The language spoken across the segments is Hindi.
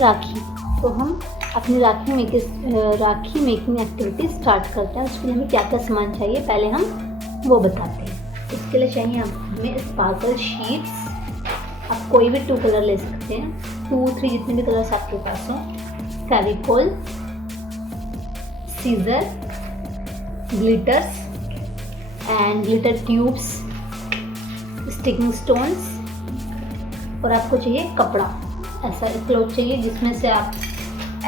राखी। तो हम अपनी राखी मेकिंग एक्टिविटी स्टार्ट करते हैं। उसके लिए हमें क्या क्या सामान चाहिए पहले हम वो बताते हैं। इसके लिए चाहिए हमें स्पार्कल शीट्स, आप कोई भी 2 कलर ले सकते हैं, 2-3 जितने भी कलर्स आपके पास हों, Fevicol, scissor, glitters and glitter tubes, sticking stones, और आपको चाहिए कपड़ा, ऐसा एक क्लॉथ चाहिए जिसमें से आप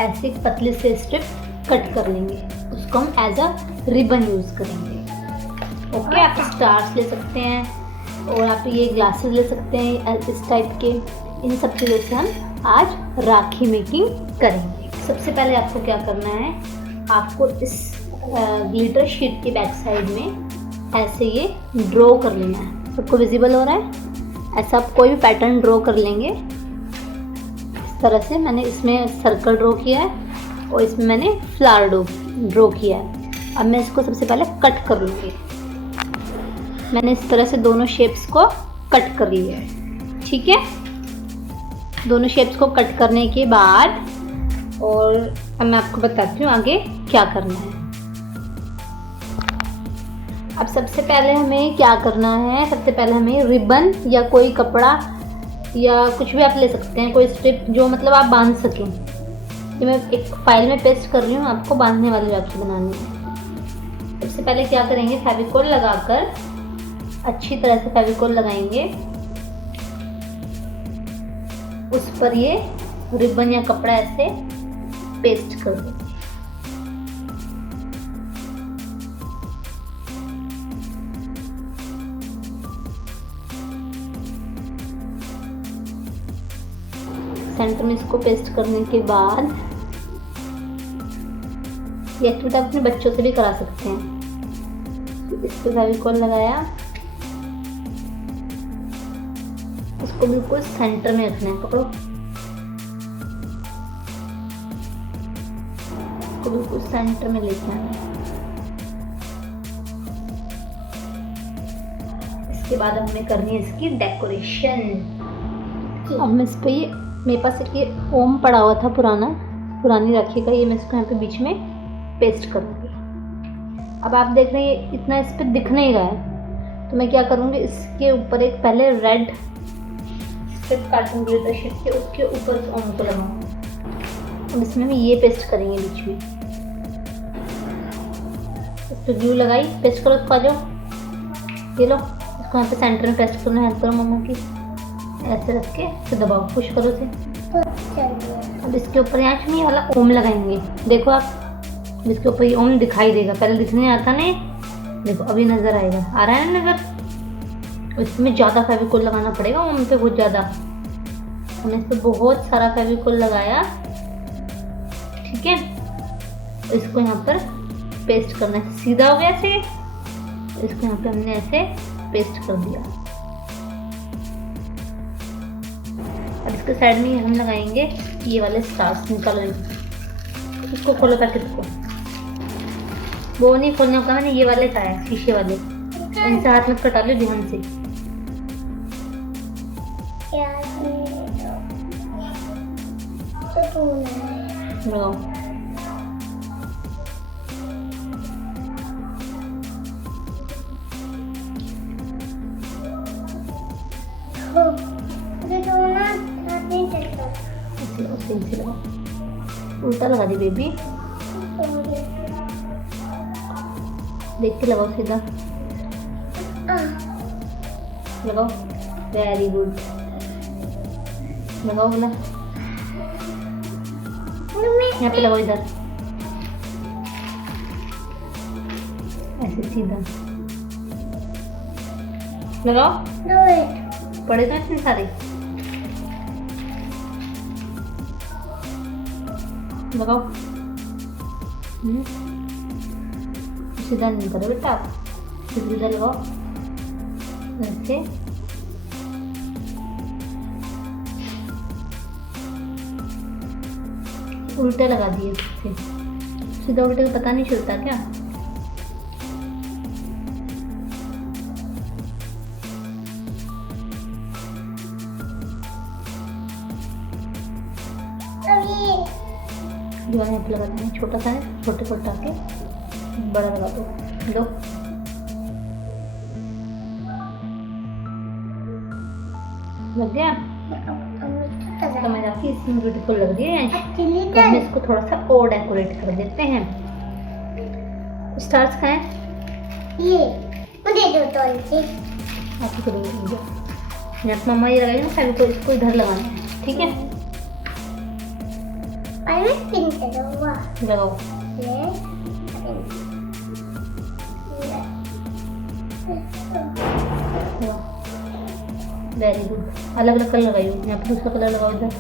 ऐसे पतले से स्ट्रिप कट कर लेंगे, उसको हम एज अ रिबन यूज़ करेंगे। ओके, आप स्टार्स ले सकते हैं और आप ये ग्लासेस ले सकते हैं इस टाइप के। इन सब चीज़ों से हम आज राखी मेकिंग करेंगे। सबसे पहले आपको क्या करना है, आपको इस ग्लिटर शीट के बैक साइड में ऐसे ये ड्रॉ कर लेना है। सबको विजिबल हो रहा है? ऐसा आप कोई भी पैटर्न ड्रॉ कर लेंगे। इस तरह से मैंने इसमें सर्कल ड्रॉ किया है और इसमें मैंने फ्लावर ड्रॉ किया है। अब मैं इसको सबसे पहले कट कर लूँगी। मैंने इस तरह से दोनों शेप्स को कट कर लिया है। ठीक है, दोनों शेप्स को कट करने के बाद और अब मैं आपको बताती हूँ आगे क्या करना है। अब सबसे पहले हमें क्या करना है, सबसे पहले हमें रिबन या कोई कपड़ा या कुछ भी आप ले सकते हैं, कोई स्ट्रिप जो मतलब आप बांध सकें। ये मैं एक फाइल में पेस्ट कर रही हूँ, आपको बांधने वाली राखी बनानी है। सबसे पहले क्या करेंगे, फेविकोल लगाकर अच्छी तरह से फेविकोल लगाएंगे, उस पर ये रिबन या कपड़ा ऐसे पेस्ट कर देंगे। सेंटर में इसको पेस्ट करने के बाद ये एक्टिविटी आप अपने बच्चों से भी करा सकते हैं। इस पर फेविकोल लगाया, इसको बिल्कुल सेंटर में रखना है, पकड़ो, इसको बिल्कुल सेंटर में लेके आना है। इसके बाद अब हमें करनी है इसकी डेकोरेशन। अब मैं इस पे मेरे पास एक ये ओम पड़ा हुआ था पुरानी राखी का, ये मैं इसको यहाँ पे बीच में पेस्ट करूँगी। अब आप देख रहे हैं इतना इस पे दिख नहीं रहा है, तो मैं क्या करूँगी, इसके ऊपर एक पहले रेड स्ट्रिप काटूंगी ग्लिटर शीट के, उसके ऊपर ओम को लगाऊंगी। अब इसमें हम ये पेस्ट करेंगे बीच में। तो ग्लू लगाई, पेस्ट करो उसको, आ जाओ, ये लो, इसको यहाँ पे सेंटर में पेस्ट करना है। हेल्प करो मम्मा की, ऐसे रख के फिर दबाओ, पुश करो से। अब इसके ऊपर यहाँ में ये वाला ओम लगाएंगे। देखो आप, इसके ऊपर ये ओम दिखाई देगा, पहले दिखने आता नहीं, देखो अभी नज़र आएगा, आ रहा है नज़र। इसमें ज़्यादा फेविकोल लगाना पड़ेगा ओम पे, बहुत ज़्यादा। हमने इस पर बहुत सारा फेविकोल लगाया। ठीक है, इसको यहाँ पर पेस्ट करना है, सीधा हो गया ऐसे, इसको यहाँ पे हमने ऐसे पेस्ट कर दिया। अब इसके साइड में हम लगाएंगे ये वाले स्टार्स। निकालो, इसको खोलो पैकेट को, वो नहीं खोलने का, मैंने ये वाले खाया शीशे वाले, इनसे हाथ में कटा लो ध्यान से। लगाओ, उल्टा लगा दी बेबी, देख के लगाओ, सीधा लगाओ, वेरी गुड, लगाओ बोला, यहाँ पे लगाओ, इधर ऐसे सीधा लगाओ, पड़े तो इतने सारे, लगाओ। सीधा नहीं करो बेटा, सीधा लगाओ ऐसे। उल्टे लगा दिए, सीधा उल्टे को पता नहीं चलता क्या? जो यहाँ पे लगा देंगे, छोटा सा है, छोटे छोटा के बड़ा लगा दो। लो लग गया। तो मैं राखी इसमें ब्यूटीफुल लग रही है। तो हम इसको थोड़ा सा और डेकोरेट कर देते हैं। स्टार्स कहाँ है? ये मुझे दो तो आपको देंगे। जब मम्मा ये लगाएंगे ना सभी को, इसको इधर लगाना है, ठीक है? लगाओ। Very good. अलग अलग कलर लगाइए। यहाँ पे दूसरा कलर लगाओ इधर।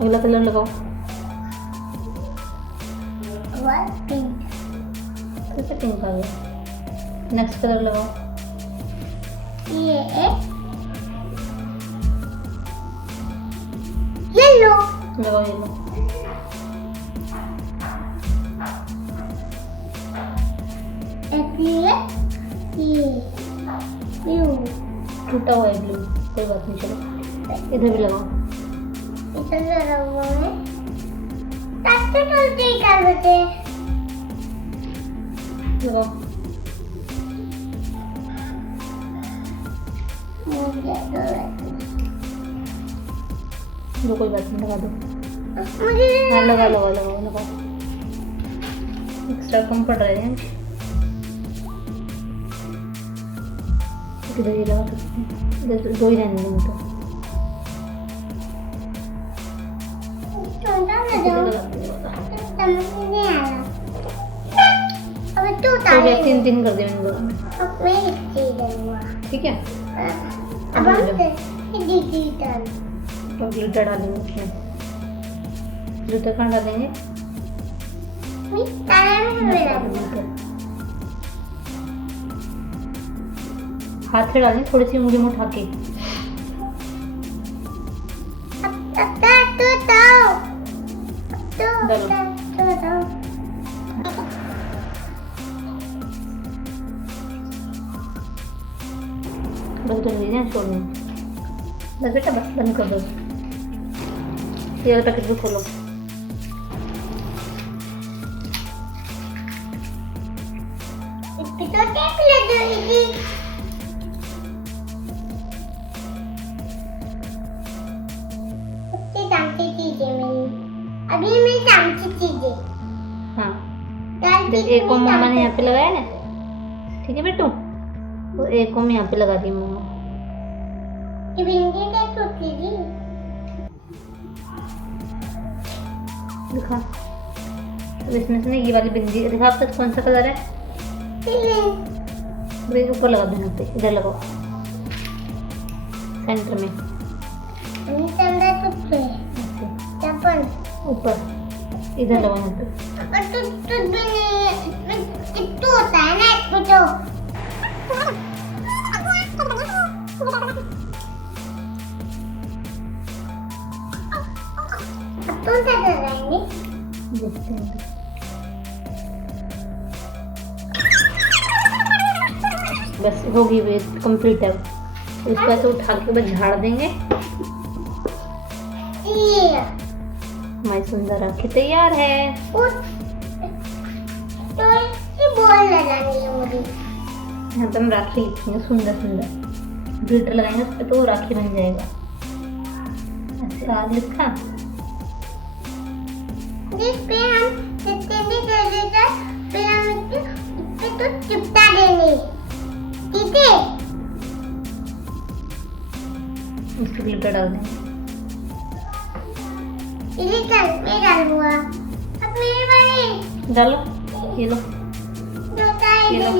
अगला कलर लगाओ। पिंक। कैसे पिंक आ गया? नेक्स्ट कलर लगाओ। ये येलो लगाओ। येलो। ये ब्लू टूटा हुआ है। ब्लू कोई बात नहीं, चलो इधर भी लगाओ। इधर लगा हुआ है। टट्टे टट्टे कर देते लगाओ। दो कोई बात नहीं, लगा दो। हाँ लगा लगा लगा लगा। एक्स्ट्रा कम पड़ रहे हैं। इधर ही लगा सकते हैं। इधर दो ही रहने देंगे तो तीन तीन कर दिया मैंने। ठीक है। अब ग्लिटर डालेंगे उसमें। ग्लिटर कहाँ डालेंगे? हाथ से डालें, थोड़ी सी उंगली में उठा के। बस कर दीजिए, छोड़ने बस बेटा, बस बंद कर दो। ये वाला पैकेट भी खोलो। इसकी तो टेप लगेगी। अभी मैं चमची चीजें। हाँ एक को मम्मा ने यहाँ पे लगाया ना, ठीक है बेटू? तो एक को मैं यहाँ पे लगा दी मम्मा। ये बिंदी कैसे होती है? दिखा। अब इसमें से ना ये वाली बिंदी दिखा। आपका कौन सा कलर है? ग्रीन। ऊपर लगा दो, यहाँ पे इधर लगाओ सेंटर में। ऊपर इधर लगाओ यहाँ पे। तो होता है ना इसमें तो। तो क्या कर रहे हैं? देखते हैं। बस होगी, वे कंप्लीट है। इसको ऐसे उठा के बस झाड़ देंगे। हमारी सुंदर राखी तैयार है। तो ये बॉल लगानी है मुझे। यहाँ पे हम राखी लिखेंगे सुंदर सुंदर। ग्लिटर लगाएंगे उस पे तो राखी बन जाएगा। ऐसे आज लिखा। जिस पे हम जितने भी ग्लिटर पे हम इस पे तो चिपका देंगे, ठीक है? इसको ग्लिटर डाल देंगे। ग्लिटर में डाल हुआ। अब मेरे वाले डालो। ये लो। ये लो।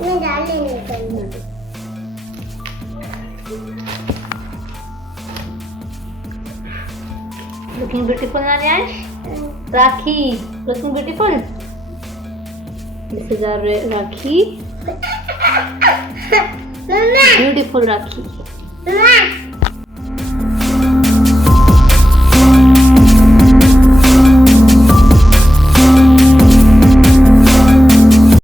मैं डाल लेंगे। Looking beautiful ना Nyash? Rakhi. Looking beautiful? This is our Rakhi. Beautiful Rakhi.